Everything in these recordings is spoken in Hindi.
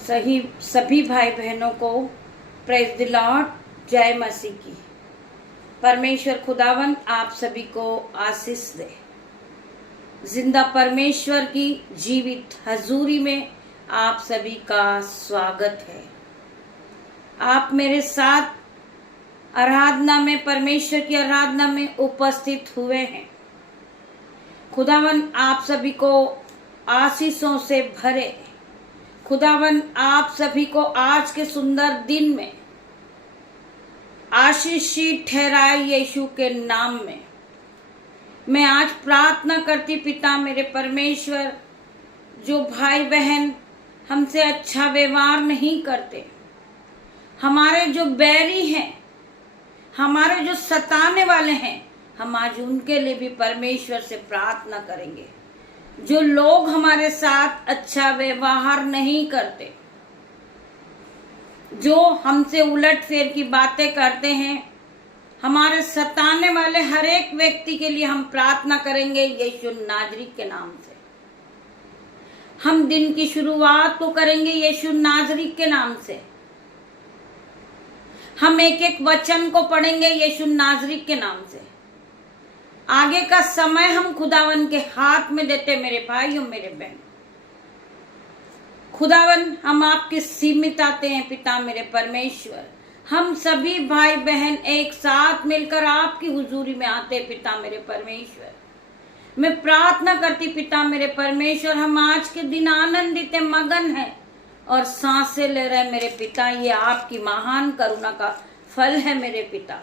सभी भाई बहनों को प्रेज द लॉर्ड, जय मसीह की। परमेश्वर खुदावन आप सभी को आशीष दे। जिंदा परमेश्वर की जीवित हजूरी में आप सभी का स्वागत है। आप मेरे साथ आराधना में, परमेश्वर की आराधना में उपस्थित हुए हैं। खुदावन आप सभी को आशीषों से भरे। खुदावन आप सभी को आज के सुंदर दिन में आशीषित ठहराए यीशु के नाम में। मैं आज प्रार्थना करती पिता मेरे परमेश्वर, जो भाई बहन हमसे अच्छा व्यवहार नहीं करते, हमारे जो बैरी हैं, हमारे जो सताने वाले हैं, हम आज उनके लिए भी परमेश्वर से प्रार्थना करेंगे। जो लोग हमारे साथ अच्छा व्यवहार नहीं करते, जो हमसे उलट फेर की बातें करते हैं, हमारे सताने वाले हर एक व्यक्ति के लिए हम प्रार्थना करेंगे यीशु नाजरी के नाम से। हम दिन की शुरुआत को करेंगे यीशु नाजरी के नाम से। हम एक एक वचन को पढ़ेंगे यीशु नाजरी के नाम से। आगे का समय हम खुदावन के हाथ में देते मेरे भाई और मेरे बहन। खुदावन हम आपके सीमित आते हैं पिता मेरे परमेश्वर। हम सभी भाई बहन एक साथ मिलकर आपकी हुजूरी में आते पिता मेरे परमेश्वर। मैं प्रार्थना करती पिता मेरे परमेश्वर, हम आज के दिन आनंदित मगन हैं और सांसें ले रहे मेरे पिता। ये आपकी महान करुणा का फल है मेरे पिता,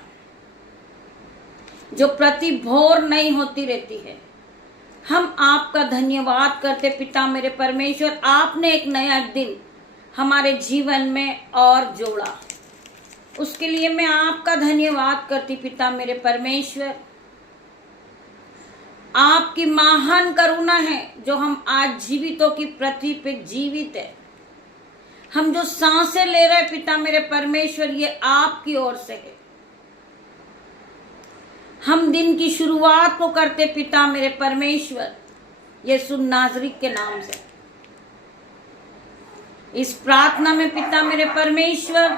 जो प्रति भोर नहीं होती रहती है। हम आपका धन्यवाद करते पिता मेरे परमेश्वर। आपने एक नया दिन हमारे जीवन में और जोड़ा, उसके लिए मैं आपका धन्यवाद करती पिता मेरे परमेश्वर। आपकी महान करुणा है जो हम आज जीवितों की पृथ्वी पे जीवित है। हम जो सांसें ले रहे पिता मेरे परमेश्वर, ये आपकी ओर से है। हम दिन की शुरुआत को करते पिता मेरे परमेश्वर यीशु नाजरी के नाम से। इस प्रार्थना में पिता मेरे परमेश्वर,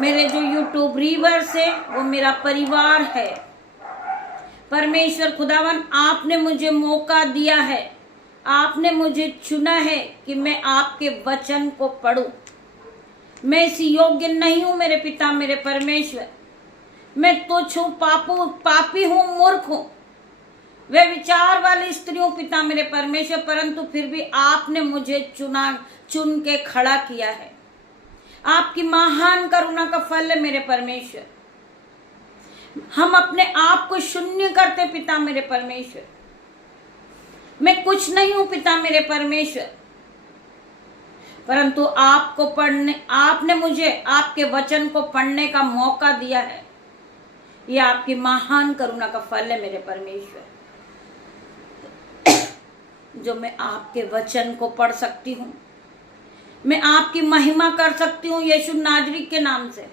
मेरे जो यूट्यूब व्यूअर्स है वो मेरा परिवार है। परमेश्वर खुदावन, आपने मुझे मौका दिया है, आपने मुझे चुना है कि मैं आपके वचन को पढूं। मैं इस योग्य नहीं हूं मेरे पिता मेरे परमेश्वर। मैं तुच्छ हूं, पापी हूं, मूर्ख हूं, वे विचार वाली स्त्री हूं पिता मेरे परमेश्वर, परंतु फिर भी आपने मुझे चुन के खड़ा किया है। आपकी महान करुणा का फल है मेरे परमेश्वर। हम अपने आप को शून्य करते पिता मेरे परमेश्वर। मैं कुछ नहीं हूं पिता मेरे परमेश्वर, परंतु आपने मुझे आपके वचन को पढ़ने का मौका दिया है। यह आपकी महान करुणा का फल है मेरे परमेश्वर, जो मैं आपके वचन को पढ़ सकती हूँ, मैं आपकी महिमा कर सकती हूँ यीशु नाजरी के नाम से।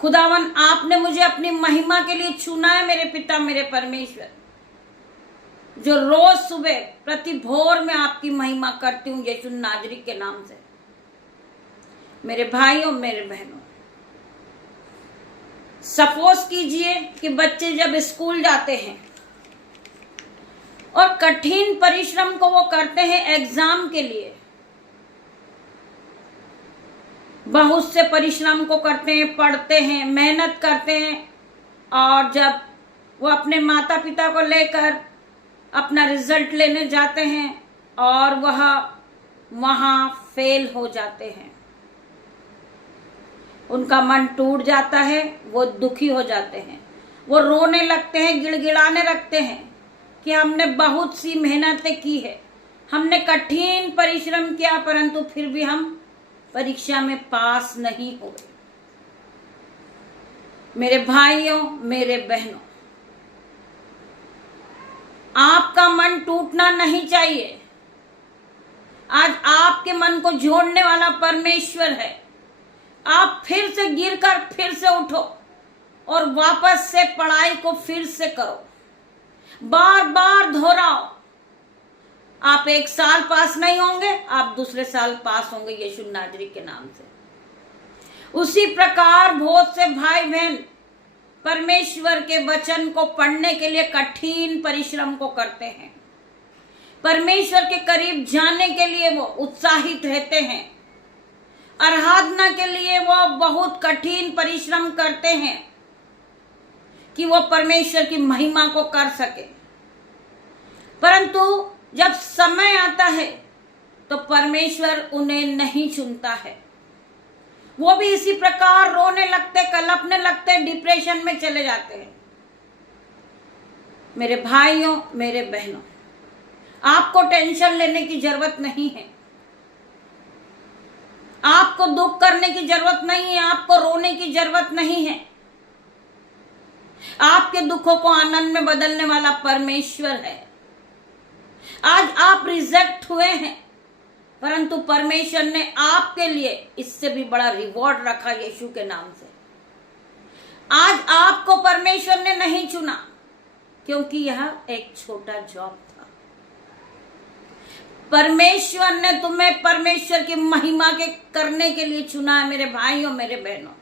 खुदावन, आपने मुझे अपनी महिमा के लिए चुना है मेरे पिता मेरे परमेश्वर, जो रोज सुबह प्रति भोर में आपकी महिमा करती हूँ यीशु नाजरी के नाम से। मेरे भाइयों मेरे बहनों, सपोज कीजिए कि बच्चे जब स्कूल जाते हैं और कठिन परिश्रम को वो करते हैं एग्जाम के लिए, बहुत से परिश्रम को करते हैं, पढ़ते हैं, मेहनत करते हैं, और जब वो अपने माता पिता को लेकर अपना रिजल्ट लेने जाते हैं और वहां फेल हो जाते हैं, उनका मन टूट जाता है, वो दुखी हो जाते हैं, वो रोने लगते हैं, गिड़गिड़ाने लगते हैं कि हमने बहुत सी मेहनतें की है, हमने कठिन परिश्रम किया, परंतु फिर भी हम परीक्षा में पास नहीं हुए। मेरे भाइयों मेरे बहनों, आपका मन टूटना नहीं चाहिए। आज आपके मन को जोड़ने वाला परमेश्वर है। आप फिर से गिरकर फिर से उठो और वापस से पढ़ाई को फिर से करो, बार बार दोहराओ। आप एक साल पास नहीं होंगे, आप दूसरे साल पास होंगे यीशु नाजरी के नाम से। उसी प्रकार बहुत से भाई बहन परमेश्वर के वचन को पढ़ने के लिए कठिन परिश्रम को करते हैं। परमेश्वर के करीब जाने के लिए वो उत्साहित रहते हैं। आराधना के लिए वो बहुत कठिन परिश्रम करते हैं कि वो परमेश्वर की महिमा को कर सके। परंतु जब समय आता है तो परमेश्वर उन्हें नहीं चुनता है। वो भी इसी प्रकार रोने लगते, कलपने लगते, डिप्रेशन में चले जाते हैं। मेरे भाइयों, मेरे बहनों, आपको टेंशन लेने की जरूरत नहीं है, आपको दुख करने की जरूरत नहीं है, आपको रोने की जरूरत नहीं है। आपके दुखों को आनंद में बदलने वाला परमेश्वर है। आज आप रिजेक्ट हुए हैं, परंतु परमेश्वर ने आपके लिए इससे भी बड़ा रिवॉर्ड रखा यीशु के नाम से। आज आपको परमेश्वर ने नहीं चुना क्योंकि यह एक छोटा जॉब था। परमेश्वर ने तुम्हें परमेश्वर की महिमा के करने के लिए चुना है। मेरे भाइयों, मेरे बहनों,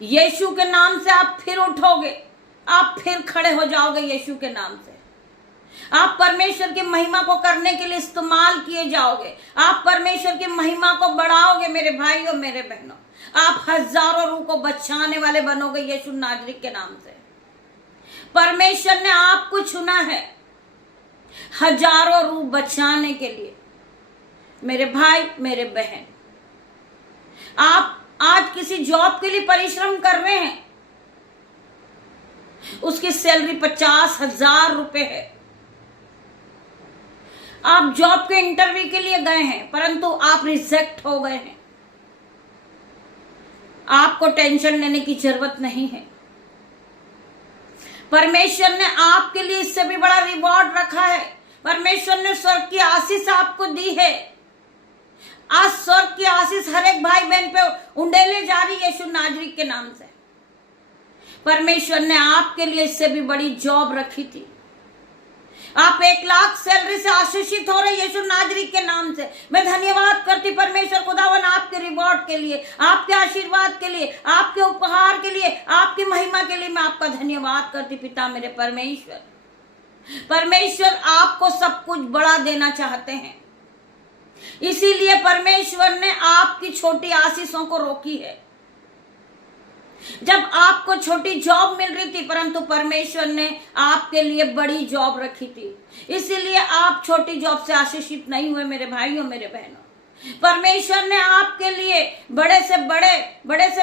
यीशु के नाम से आप फिर उठोगे, आप फिर खड़े हो जाओगे। यीशु के नाम से आप परमेश्वर की महिमा को करने के लिए इस्तेमाल किए जाओगे। आप परमेश्वर की महिमा को बढ़ाओगे। मेरे भाइयों, मेरे बहनों, आप हजारों रूह को बचाने वाले बनोगे यीशु नाजरी के नाम से। परमेश्वर ने आपको चुना है हजारों रूह बचाने के लिए। मेरे भाई, मेरे बहन, आप आज किसी जॉब के लिए परिश्रम कर रहे हैं, उसकी सैलरी 50,000 रुपए है। आप जॉब के इंटरव्यू के लिए गए हैं, परंतु आप रिजेक्ट हो गए हैं। आपको टेंशन लेने की जरूरत नहीं है। परमेश्वर ने आपके लिए इससे भी बड़ा रिवॉर्ड रखा है। परमेश्वर ने स्वर्ग की आशीष आपको दी है। आज स्वर्ग की आशीष हर एक भाई बहन पे उंडेले जा रही है यीशु नाजरी के नाम से। परमेश्वर ने आपके लिए इससे भी बड़ी जॉब रखी थी। आप 1 लाख सैलरी से आशीषित हो रहे यीशु नाजरी के नाम से। मैं धन्यवाद करती परमेश्वर खुदावन आपके रिवॉर्ड के लिए, आपके आशीर्वाद के लिए, आपके उपहार के लिए, आपकी महिमा के लिए। मैं आपका धन्यवाद करती पिता मेरे परमेश्वर। परमेश्वर आपको सब कुछ बड़ा देना चाहते हैं, इसीलिए परमेश्वर ने आपकी छोटी आशीषों को रोकी है। जब आपको छोटी जॉब मिल रही थी, परंतु परमेश्वर ने आपके लिए बड़ी जॉब रखी थी, इसीलिए आप छोटी जॉब से आशीषित नहीं हुए। मेरे भाइयों, मेरे बहनों, परमेश्वर ने आपके लिए बड़े से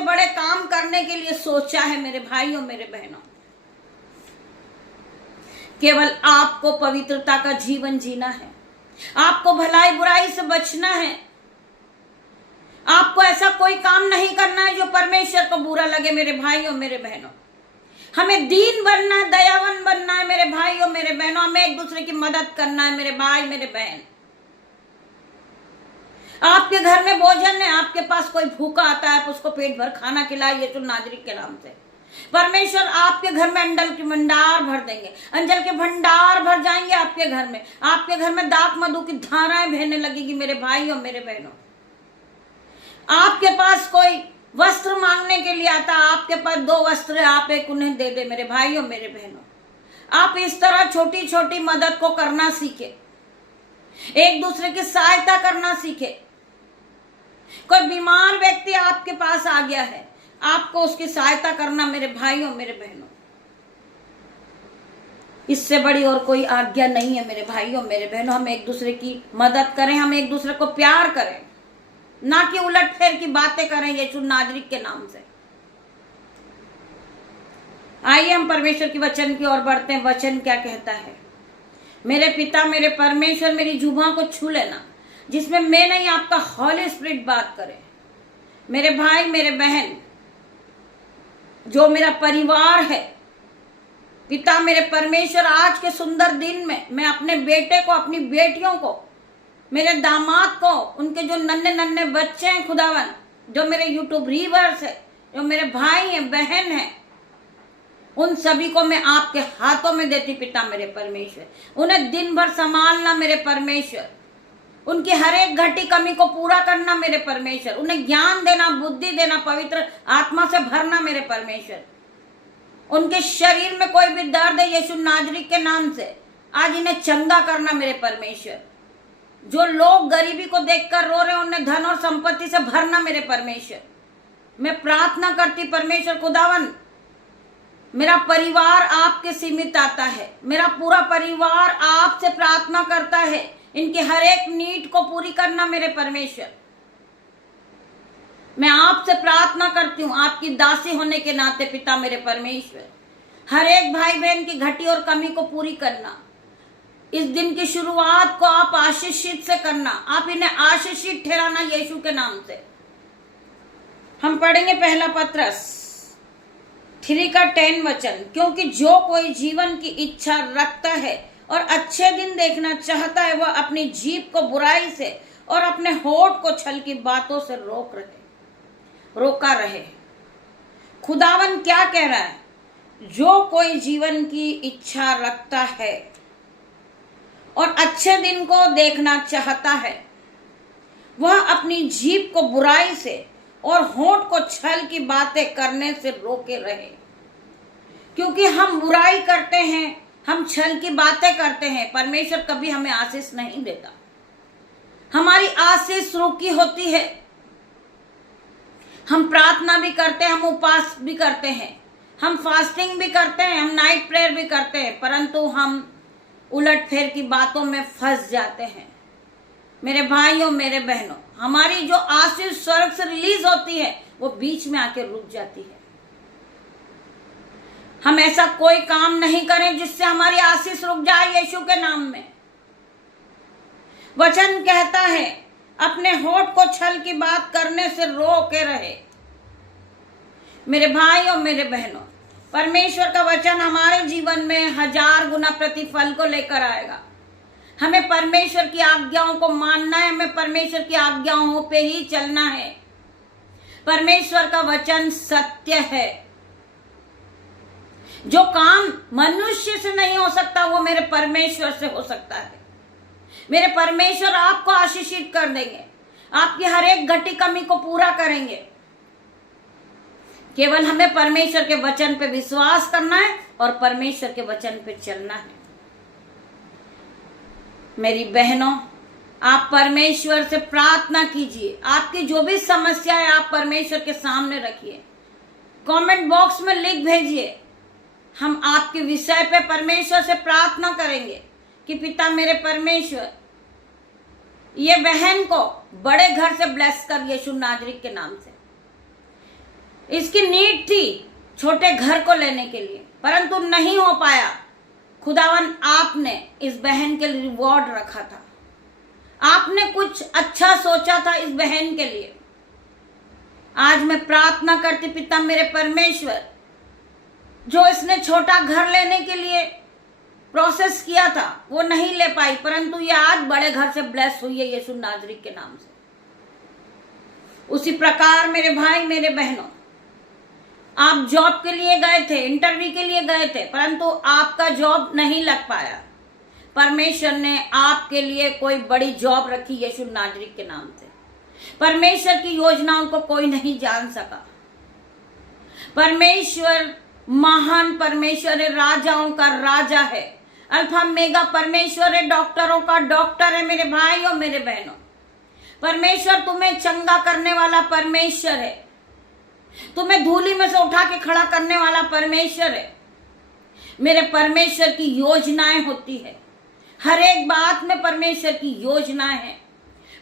बड़े काम करने के लिए सोचा है। मेरे भाइयों, मेरे बहनों, केवल आपको पवित्रता का जीवन जीना है, आपको भलाई बुराई से बचना है। आपको ऐसा कोई काम नहीं करना है जो परमेश्वर को बुरा लगे। मेरे भाइयों, मेरे बहनों, हमें दीन बनना है, दयावान बनना है। मेरे भाइयों, मेरे बहनों, हमें एक दूसरे की मदद करना है। मेरे भाई, मेरे बहन, आपके घर में भोजन है, आपके पास कोई भूखा आता है, आप उसको पेट भर खाना खिलाइए यीशु नाजरी के नाम से। परमेश्वर आपके घर में अंडल के भंडार भर देंगे, अंजल के भंडार भर जाएंगे आपके घर में। आपके घर में दाख मधु की धाराएं बहने लगेगी। मेरे भाइयों, मेरे बहनों, आपके पास कोई वस्त्र मांगने के लिए आता, आपके पास 2 वस्त्र है, आप एक उन्हें दे दे। मेरे भाइयों, मेरे बहनों, आप इस तरह छोटी छोटी मदद को करना सीखे, एक दूसरे की सहायता करना सीखे। कोई बीमार व्यक्ति आपके पास आ गया है, आपको उसकी सहायता करना। मेरे भाइयों, मेरे बहनों, इससे बड़ी और कोई आज्ञा नहीं है। मेरे भाइयों, मेरे बहनों, हम एक दूसरे की मदद करें, हम एक दूसरे को प्यार करें, ना कि उलट फेर की बातें करें यीशु नाजरी के नाम से। आइए हम परमेश्वर की वचन की ओर बढ़ते हैं। वचन क्या कहता है? मेरे पिता, मेरे परमेश्वर, मेरी जुबान को छू लेना, जिसमें मैं नहीं आपका हॉली स्पिरिट बात करे। मेरे भाई, मेरे बहन, जो मेरा परिवार है, पिता मेरे परमेश्वर, आज के सुंदर दिन में मैं अपने बेटे को, अपनी बेटियों को, मेरे दामाद को, उनके जो नन्हे नन्हे बच्चे हैं खुदावन, जो मेरे यूट्यूब व्यूअर्स है, जो मेरे भाई हैं, बहन हैं, उन सभी को मैं आपके हाथों में देती पिता मेरे परमेश्वर। उन्हें दिन भर संभालना मेरे परमेश्वर, उनकी हर एक घटी कमी को पूरा करना मेरे परमेश्वर, उन्हें ज्ञान देना, बुद्धि देना, पवित्र आत्मा से भरना मेरे परमेश्वर। उनके शरीर में कोई भी दर्द है यीशु नाजरी के नाम से आज इन्हें चंगा करना मेरे परमेश्वर। जो लोग गरीबी को देखकर रो रहे हैं उन्हें धन और संपत्ति से भरना मेरे परमेश्वर। मैं प्रार्थना करती परमेश्वर खुदावन, मेरा परिवार आपके सीमित आता है, मेरा पूरा परिवार आपसे प्रार्थना करता है, इनकी हर एक नीड को पूरी करना मेरे परमेश्वर। मैं आपसे प्रार्थना करती हूँ आपकी दासी होने के नाते पिता मेरे परमेश्वर, हर एक भाई बहन की घटी और कमी को पूरी करना। इस दिन की शुरुआत को आप आशीषित से करना, आप इन्हें आशीषित ठहराना यीशु के नाम से। हम पढ़ेंगे पहला पत्रस 3:10 वचन, क्योंकि जो कोई जीवन की इच्छा रखता है और अच्छे दिन देखना चाहता है वह अपनी जीभ को बुराई से और अपने होठ को छल की बातों से रोका रहे। खुदावन क्या कह रहा है? जो कोई जीवन की इच्छा रखता है और अच्छे दिन को देखना चाहता है वह अपनी जीभ को बुराई से और होंठ को छल की बातें करने से रोके रहे। क्योंकि हम बुराई करते हैं, हम छल की बातें करते हैं, परमेश्वर कभी हमें आशीष नहीं देता। हमारी आशीष रुकी होती है। हम प्रार्थना भी करते हैं, हम उपवास भी करते हैं, हम फास्टिंग भी करते हैं, हम नाइट प्रेयर भी करते हैं, परंतु हम उलट फेर की बातों में फंस जाते हैं। मेरे भाइयों, मेरे बहनों, हमारी जो आशीष स्वर्ग से रिलीज होती है वो बीच में आके रुक जाती है। हम ऐसा कोई काम नहीं करें जिससे हमारी आशीष रुक जाए यीशु के नाम में। वचन कहता है अपने होठ को छल की बात करने से रोके रहे। मेरे भाइयों, मेरे बहनों, परमेश्वर का वचन हमारे जीवन में 1000 गुना प्रतिफल को लेकर आएगा। हमें परमेश्वर की आज्ञाओं को मानना है, हमें परमेश्वर की आज्ञाओं पे ही चलना है। परमेश्वर का वचन सत्य है। जो काम मनुष्य से नहीं हो सकता वो मेरे परमेश्वर से हो सकता है। मेरे परमेश्वर आपको आशीषित कर देंगे, आपकी हर एक घटी कमी को पूरा करेंगे। केवल हमें परमेश्वर के वचन पे विश्वास करना है और परमेश्वर के वचन पे चलना है। मेरी बहनों, आप परमेश्वर से प्रार्थना कीजिए। आपकी जो भी समस्या है आप परमेश्वर के सामने रखिए, कमेंट बॉक्स में लिख भेजिए। हम आपके विषय पे परमेश्वर से प्रार्थना करेंगे कि पिता मेरे परमेश्वर, ये बहन को बड़े घर से ब्लेस कर यीशु नाजरी के नाम से। इसकी नीड थी छोटे घर को लेने के लिए, परंतु नहीं हो पाया। खुदावन, आपने इस बहन के लिए रिवॉर्ड रखा था, आपने कुछ अच्छा सोचा था इस बहन के लिए। आज मैं प्रार्थना करती पिता मेरे परमेश्वर, जो इसने छोटा घर लेने के लिए प्रोसेस किया था वो नहीं ले पाई, परंतु ये आज बड़े घर से ब्लेस हुई है यीशु नाजरी के नाम से। उसी प्रकार मेरे भाई, मेरे बहनों, आप जॉब के लिए गए थे, इंटरव्यू के लिए गए थे, परंतु आपका जॉब नहीं लग पाया। परमेश्वर ने आपके लिए कोई बड़ी जॉब रखी यीशु नाजरी के नाम से। परमेश्वर की योजनाओं को कोई नहीं जान सका। परमेश्वर महान परमेश्वर है, राजाओं का राजा है, अल्फा मेगा परमेश्वर है, डॉक्टरों का डॉक्टर है। मेरे भाइयों, मेरे बहनों, परमेश्वर तुम्हें चंगा करने वाला परमेश्वर है, तुम्हें धूली में से उठा के खड़ा करने वाला परमेश्वर है। मेरे परमेश्वर की योजनाएं होती है, हर एक बात में परमेश्वर की योजनाएं हैं।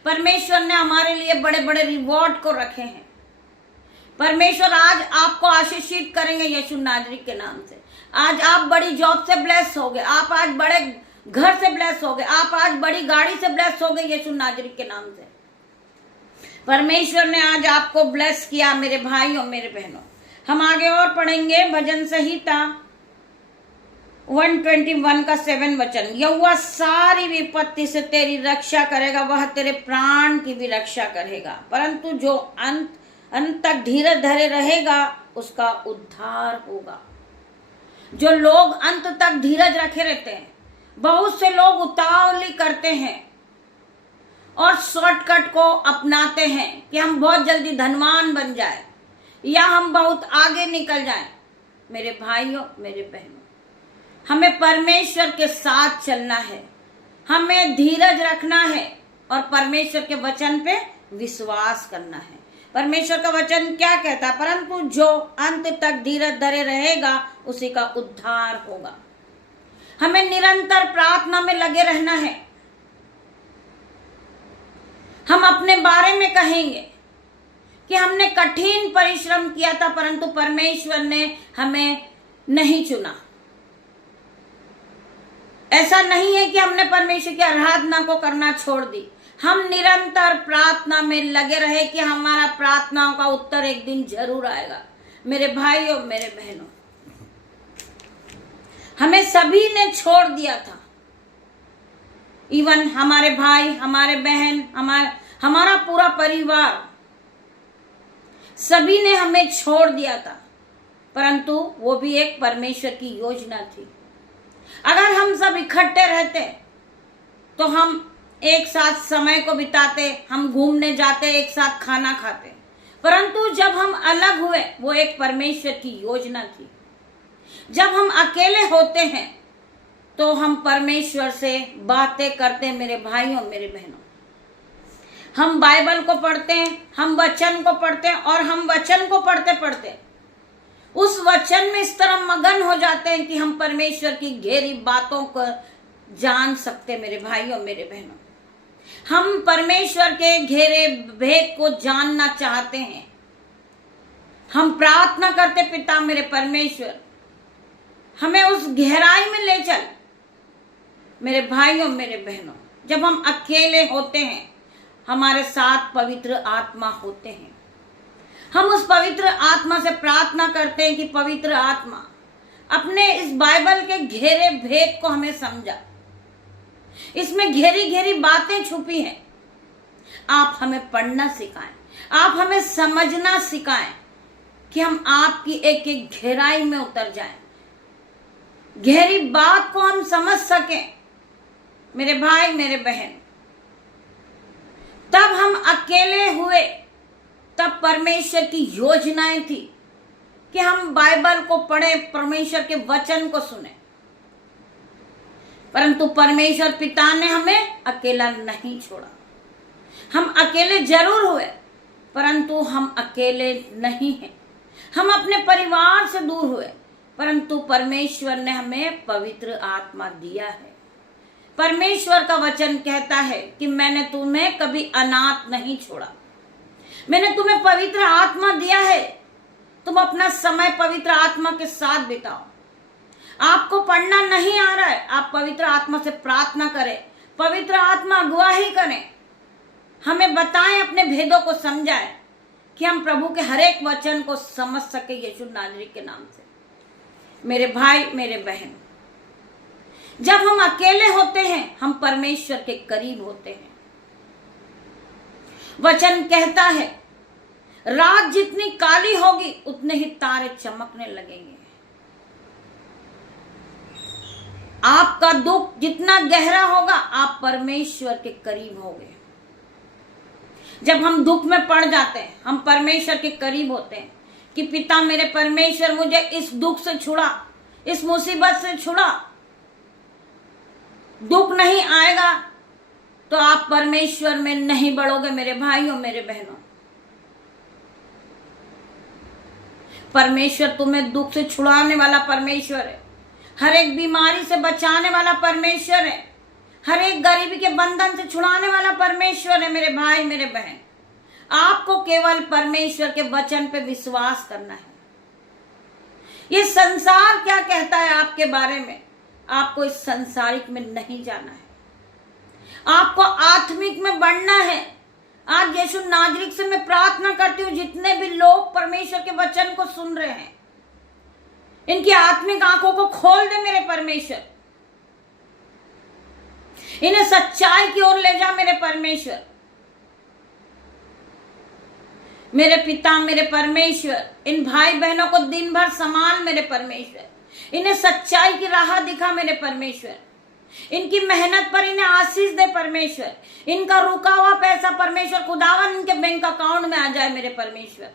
परमेश्वर ने हमारे लिए बड़े बड़े रिवॉर्ड को रखे हैं। परमेश्वर आज आपको आशीषित करेंगे यीशु नाजरी के नाम से। आज आप बड़ी जॉब से ब्लेस होगे, आप आज बड़े घर से ब्लेस होगे, आप आज बड़ी गाड़ी से ब्लेस होगे यीशु नाजरी के नाम से। परमेश्वर ने आज आपको ब्लेस किया मेरे भाइयों, मेरे बहनों। हम आगे और पढ़ेंगे भजन संहिता 121 का 7 वचन। यहोवा सारी विपत्ति से तेरी रक्षा करेगा, वह तेरे प्राण की भी रक्षा करेगा, परंतु जो अंत तक धीरज धरे रहेगा उसका उद्धार होगा। जो लोग अंत तक धीरज रखे रहते हैं। बहुत से लोग उतावली करते हैं और शॉर्टकट को अपनाते हैं कि हम बहुत जल्दी धनवान बन जाए या हम बहुत आगे निकल जाएं। मेरे भाइयों, मेरे बहनों, हमें परमेश्वर के साथ चलना है, हमें धीरज रखना है और परमेश्वर के वचन पे विश्वास करना है। परमेश्वर का वचन क्या कहता है? परंतु जो अंत तक धीरज धरे रहेगा उसी का उद्धार होगा। हमें निरंतर प्रार्थना में लगे रहना है। हम अपने बारे में कहेंगे कि हमने कठिन परिश्रम किया था परंतु परमेश्वर ने हमें नहीं चुना। ऐसा नहीं है कि हमने परमेश्वर की आराधना को करना छोड़ दी। हम निरंतर प्रार्थना में लगे रहे कि हमारा प्रार्थनाओं का उत्तर एक दिन जरूर आएगा। मेरे भाइयों, मेरे बहनों, हमें सभी ने छोड़ दिया था। इवन हमारे भाई, हमारे बहन, हमारा पूरा परिवार, सभी ने हमें छोड़ दिया था, परंतु वो भी एक परमेश्वर की योजना थी। अगर हम सब इकट्ठे रहते तो हम एक साथ समय को बिताते, हम घूमने जाते, एक साथ खाना खाते, परंतु जब हम अलग हुए वो एक परमेश्वर की योजना थी। जब हम अकेले होते हैं तो हम परमेश्वर से बातें करते। मेरे भाइयों, मेरे बहनों, हम बाइबल को पढ़ते हैं, हम वचन को पढ़ते हैं और हम वचन को पढ़ते पढ़ते उस वचन में इस तरह मगन हो जाते हैं कि हम परमेश्वर की गहरी बातों को जान सकते। मेरे भाइयों, मेरे बहनों, हम परमेश्वर के गहरे भेद को जानना चाहते हैं। हम प्रार्थना करते, पिता मेरे परमेश्वर, हमें उस गहराई में ले चल। मेरे भाइयों, मेरे बहनों, जब हम अकेले होते हैं हमारे साथ पवित्र आत्मा होते हैं। हम उस पवित्र आत्मा से प्रार्थना करते हैं कि पवित्र आत्मा अपने इस बाइबल के गहरे भेद को हमें समझा। इसमें गहरी गहरी बातें छुपी हैं। आप हमें पढ़ना सिखाएं, आप हमें समझना सिखाएं कि हम आपकी एक एक गहराई में उतर जाएं, गहरी बात को हम समझ सकें। मेरे भाई, मेरे बहन, तब हम अकेले हुए तब परमेश्वर की योजनाएं थी कि हम बाइबल को पढ़ें, परमेश्वर के वचन को सुने, परंतु परमेश्वर पिता ने हमें अकेला नहीं छोड़ा। हम अकेले जरूर हुए परंतु हम अकेले नहीं हैं। हम अपने परिवार से दूर हुए परंतु परमेश्वर ने हमें पवित्र आत्मा दिया है। परमेश्वर का वचन कहता है कि मैंने तुम्हें कभी अनाथ नहीं छोड़ा, मैंने तुम्हें पवित्र आत्मा दिया है। तुम अपना समय पवित्र आत्मा के साथ बिताओ। आपको पढ़ना नहीं आ रहा है, आप पवित्र आत्मा से प्रार्थना करें, पवित्र आत्मा अगुवाही करें, हमें बताएं, अपने भेदों को समझाएं कि हम प्रभु के हर एक वचन को समझ सके यीशु नाजरी के नाम से। मेरे भाई, मेरे बहन, जब हम अकेले होते हैं हम परमेश्वर के करीब होते हैं। वचन कहता है रात जितनी काली होगी उतने ही तारे चमकने लगेंगे। आपका दुख जितना गहरा होगा आप परमेश्वर के करीब होंगे। जब हम दुख में पड़ जाते हैं हम परमेश्वर के करीब होते हैं कि पिता मेरे परमेश्वर, मुझे इस दुख से छुड़ा, इस मुसीबत से छुड़ा। दुख नहीं आएगा तो आप परमेश्वर में नहीं बढ़ोगे। मेरे भाइयों, मेरे बहनों, परमेश्वर तुम्हें दुख से छुड़ाने वाला परमेश्वर है, हर एक बीमारी से बचाने वाला परमेश्वर है, हर एक गरीबी के बंधन से छुड़ाने वाला परमेश्वर है। मेरे भाई, मेरे बहन, आपको केवल परमेश्वर के वचन पे विश्वास करना है। ये संसार क्या कहता है आपके बारे में, आपको इस संसारिक में नहीं जाना है, आपको आत्मिक में बढ़ना है। आज यीशु नाजरीक से मैं प्रार्थना करती हूँ, जितने भी लोग परमेश्वर के वचन को सुन रहे हैं इनकी आत्मिक आंखों को खोल दे मेरे परमेश्वर, इन्हें सच्चाई की ओर ले जा मेरे परमेश्वर। मेरे पिता, मेरे परमेश्वर, इन भाई बहनों को दिन भर संभाल मेरे परमेश्वर, इन्हें सच्चाई की राह दिखा मेरे परमेश्वर। इनकी मेहनत पर इन्हें आशीष दे परमेश्वर। इनका रुका हुआ पैसा परमेश्वर खुदावन इनके बैंक अकाउंट में आ जाए मेरे परमेश्वर।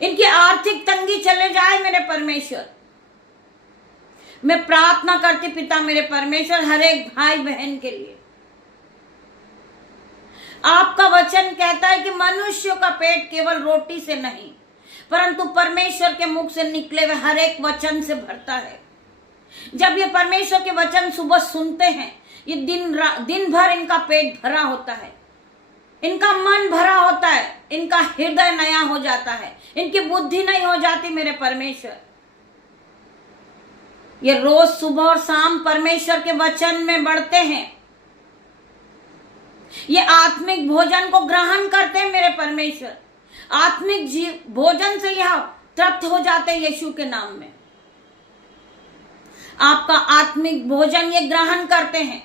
इनकी आर्थिक तंगी चले जाए मेरे परमेश्वर। मैं प्रार्थना करती पिता मेरे परमेश्वर हर एक भाई बहन के लिए। आपका वचन कहता है कि मनुष्यों का पेट केवल रोटी से नहीं परंतु परमेश्वर के मुख से निकले हुए हर एक वचन से भरता है। जब ये परमेश्वर के वचन सुबह सुनते हैं, ये दिन भर इनका पेट भरा होता है, इनका मन भरा होता है, इनका हृदय नया हो जाता है, इनकी बुद्धि नहीं हो जाती मेरे परमेश्वर। ये रोज सुबह और शाम परमेश्वर के वचन में बढ़ते हैं। ये आत्मिक भोजन को ग्रहण करते हैं मेरे परमेश्वर। आत्मिक भोजन से यह तृप्त हो जाते हैं यीशु के नाम में। आपका आत्मिक भोजन ये ग्रहण करते हैं।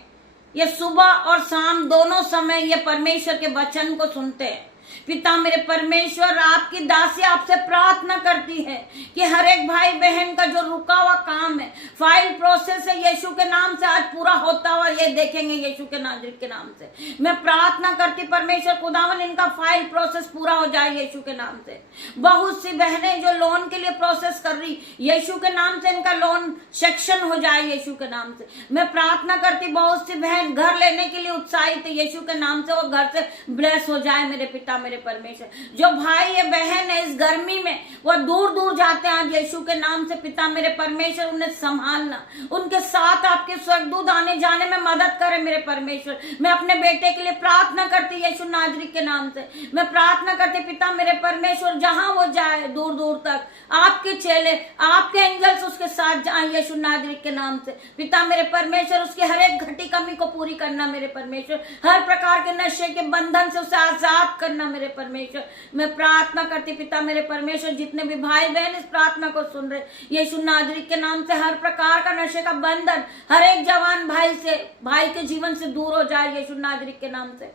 ये सुबह और शाम दोनों समय ये परमेश्वर के वचन को सुनते हैं। पिता मेरे परमेश्वर, आपकी दासी आपसे प्रार्थना करती है कि हर एक भाई बहन का जो रुका हुआ काम है, फाइल प्रोसेस है, यीशु के नाम से आज पूरा होता हुआ ये देखेंगे यीशु के नाज़रेत के नाम से। मैं प्रार्थना करती परमेश्वर खुदावन इनका फाइल प्रोसेस पूरा हो जाए यीशु के नाम से। बहुत सी बहनें जो लोन के लिए प्रोसेस कर रही, यीशु के नाम से इनका लोन सेक्शन हो जाए यीशु के नाम से। मैं प्रार्थना करती बहुत सी बहन घर लेने के लिए उत्साहित है, यीशु के नाम से वो घर से ब्लेस हो जाए मेरे पिता मेरे परमेश्वर। जो भाई या बहन है इस गर्मी में वो दूर दूर जाते हैं आज यीशु के नाम से, पिता मेरे परमेश्वर उन्हें संभालना, उनके साथ आपके स्वर्गदूत आने जाने में मदद करे मेरे परमेश्वर। मैं अपने बेटे के लिए प्रार्थना करती यीशु नाज़रेत के नाम से। मैं प्रार्थना करती पिता मेरे परमेश्वर, जहां वो जाए दूर दूर तक आपके चेले आपके एंजल्स उसके साथ जाए यीशु नाज़रेत के नाम से। पिता मेरे परमेश्वर उसकी हर एक घटी कमी को पूरी करना मेरे परमेश्वर। हर प्रकार के नशे के बंधन से उसे आजाद करना मेरे परमेश्वर। मैं प्रार्थना करती पिता मेरे परमेश्वर, जितने भी भाई बहन इस प्रार्थना को सुन रहे यीशु नाज़रेत के नाम से, हर प्रकार का नशे का बंधन हर एक जवान भाई के जीवन से दूर हो जाए यीशु नाज़रेत के नाम से।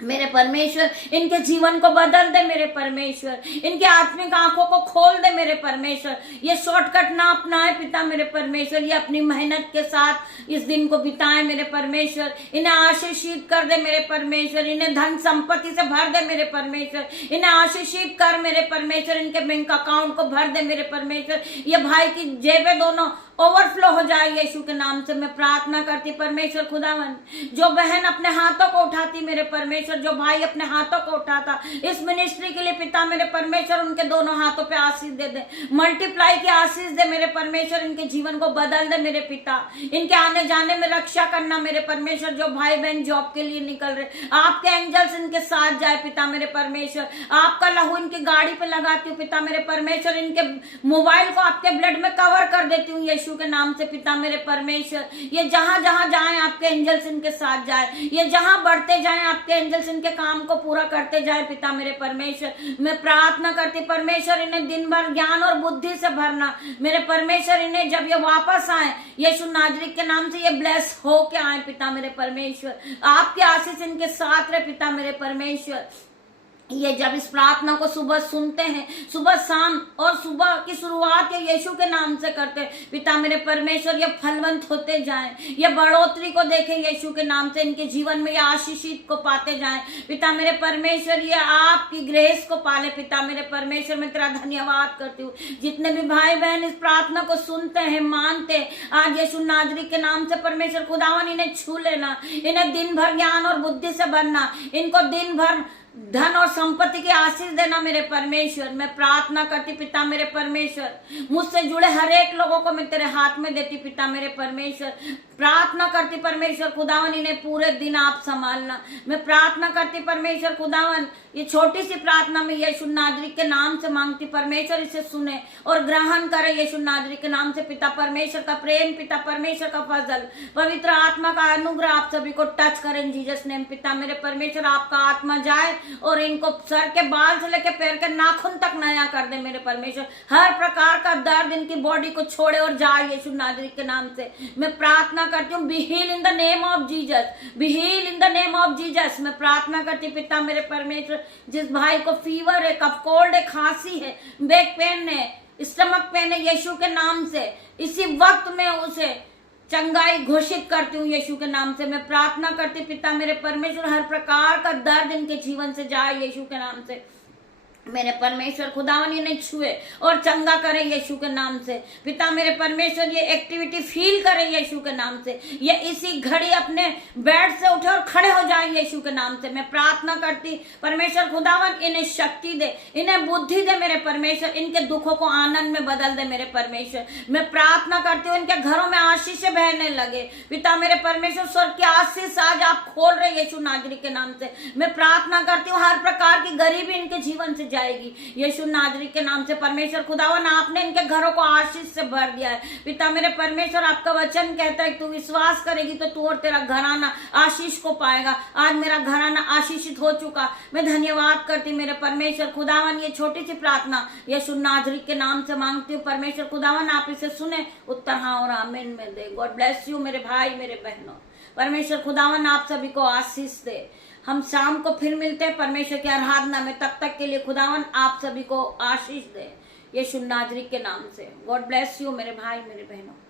मेरे परमेश्वर इनके जीवन को बदल दे मेरे परमेश्वर। इनके आत्मिक आंखों को खोल दे मेरे परमेश्वर। ये शॉर्टकट ना अपनाए पिता मेरे परमेश्वर। ये अपनी मेहनत के साथ इस दिन को बिताए मेरे परमेश्वर। इन्हें आशीषित कर दे मेरे परमेश्वर। इन्हें धन संपत्ति से भर दे मेरे परमेश्वर। इन्हें आशीषित कर मेरे परमेश्वर। इनके बैंक अकाउंट को भर दे मेरे परमेश्वर। ये भाई की जेबें दोनों ओवरफ्लो हो जाए यीशु के नाम से। मैं प्रार्थना करती परमेश्वर खुदावन, जो बहन अपने हाथों को उठाती मेरे परमेश्वर, जो भाई अपने हाथों को उठाता इस मिनिस्ट्री के लिए पिता मेरे परमेश्वर, उनके दोनों हाथों पे आशीष दे दे, मल्टीप्लाई की आशीष दे मेरे परमेश्वर। इनके जीवन को बदल दे मेरे पिता। इनके आने जाने में रक्षा करना मेरे परमेश्वर। जो भाई बहन जॉब के लिए निकल रहे, आपके एंजल्स इनके साथ जाए पिता मेरे परमेश्वर। आपका लहू इनकी गाड़ी पे लगाती हूँ पिता मेरे परमेश्वर। इनके मोबाइल को आपके ब्लड में कवर कर देती हूँ यीशु के नाम से पिता मेरे परमेश्वर। ये जहां जहां जाएं आपके एंजल्स इनके साथ जाए। ये जहां बढ़ते जाएं आपके एंजल्स इनके काम को पूरा करते जाए पिता मेरे परमेश्वर। मैं प्रार्थना करती परमेश्वर, इन्हें दिन भर ज्ञान और बुद्धि से भरना मेरे परमेश्वर। इन्हें जब ये वापस आए यीशु नाज़रेत के नाम से ये ब्लेस हो के आए पिता मेरे परमेश्वर। आपके आशीष इनके साथ रहे पिता मेरे परमेश्वर। ये जब इस प्रार्थना को सुबह सुनते हैं, सुबह शाम और सुबह की शुरुआत ये यीशु के नाम से करते हैं पिता मेरे परमेश्वर। ये फलवंत होते जाएं, ये बढ़ोतरी को देखें यीशु के नाम से। इनके जीवन में ये आशीषित को पाते जाएं पिता मेरे परमेश्वर। ये आपकी ग्रेस को पाले पिता मेरे परमेश्वर। मैं तेरा धन्यवाद करती हूँ। जितने भी भाई बहन इस प्रार्थना को सुनते हैं, मानते हैं, आज यीशु नाज़रेत के नाम से परमेश्वर खुदावन इन्हें छू लेना। इन्हें दिन भर ज्ञान और बुद्धि से भरना। इनको दिन भर धन और संपत्ति की आशीष देना मेरे परमेश्वर। मैं प्रार्थना करती पिता मेरे परमेश्वर, मुझसे जुड़े हर एक लोगों को मैं तेरे हाथ में देती पिता मेरे परमेश्वर। प्रार्थना करती परमेश्वर खुदावन, इन्हें पूरे दिन आप संभालना। मैं प्रार्थना करती परमेश्वर खुदावन, ये छोटी सी प्रार्थना में यीशु नाज़रेत के नाम से मांगती परमेश्वर, इसे सुने और ग्रहण करे यीशु नाज़रेत के नाम से। पिता परमेश्वर का प्रेम, पिता परमेश्वर का फजल, पवित्र आत्मा का अनुग्रह आप सभी को टच करें जीसस नेम पिता मेरे परमेश्वर। आपका आत्मा जाए और इनको सर के बाल से लेकर पैर के नाखून तक नया कर दे मेरे परमेश्वर। हर प्रकार का दर्द इनकी बॉडी को छोड़े और जाए यीशु नाज़रेत के नाम से। मैं प्रार्थना करती हूँ, be heal in the name of Jesus, be heal in the name of Jesus. मैं प्रार्थना करती पिता मेरे परमेश्वर, जिस भाई को फीवर है, कफ कोल्ड है, खांसी है, बैक पेन है, स्टमक पेन है यीशु के नाम से, इसी वक्त मैं उसे चंगाई घोषित करती हूँ यीशु के नाम से। मैं प्रार्थना करती पिता मेरे परमेश्वर, हर प्रकार का दर्द इनके जीवन से जाए यीशु के नाम से। मेरे परमेश्वर खुदावन इन्हें छुए और चंगा करे यीशु के नाम से। पिता मेरे परमेश्वर ये एक्टिविटी फील करे यीशु के नाम से, ये इसी घड़ी अपने बेड से उठे और खड़े हो जाए यीशु के नाम से। मैं प्रार्थना करती परमेश्वर खुदावन इन्हें शक्ति दे, इन्हें बुद्धि दे मेरे परमेश्वर, इनके दुखों को आनंद में बदल दे मेरे परमेश्वर। मैं प्रार्थना करती हूँ इनके घरों में आशीष बहने लगे। पिता मेरे परमेश्वर स्वर्ग की आशीष आज आप खोल रहे यीशु नाजरी के नाम से। मैं प्रार्थना करती हूँ हर प्रकार की गरीबी इनके जीवन से जाएगी यीशु नाजरी के नाम से। परमेश्वर खुदावन आपने इनके घरों को आशीष से भर दिया है। पिता मेरे परमेश्वर आपका वचन कहता है तू विश्वास करेगी तो तू और तेरा घराना आशीष को पाएगा। आज मेरा घराना आशीषित हो चुका। मैं धन्यवाद करती मेरे परमेश्वर खुदावन, ये छोटी सी प्रार्थना यीशु नाजरी के नाम से मांगती हूँ। परमेश्वर खुदावन आप इसे सुने, उत्तर हाँ और आमीन में दे। गॉड ब्लेस यू मेरे भाई मेरे बहनों। परमेश्वर खुदावन आप सभी को आशीष दे। हम शाम को फिर मिलते हैं परमेश्वर की आराधना में। तब तक के लिए खुदावन आप सभी को आशीष दे यीशु नाजरी के नाम से। गॉड ब्लेस यू मेरे भाई मेरे बहनों।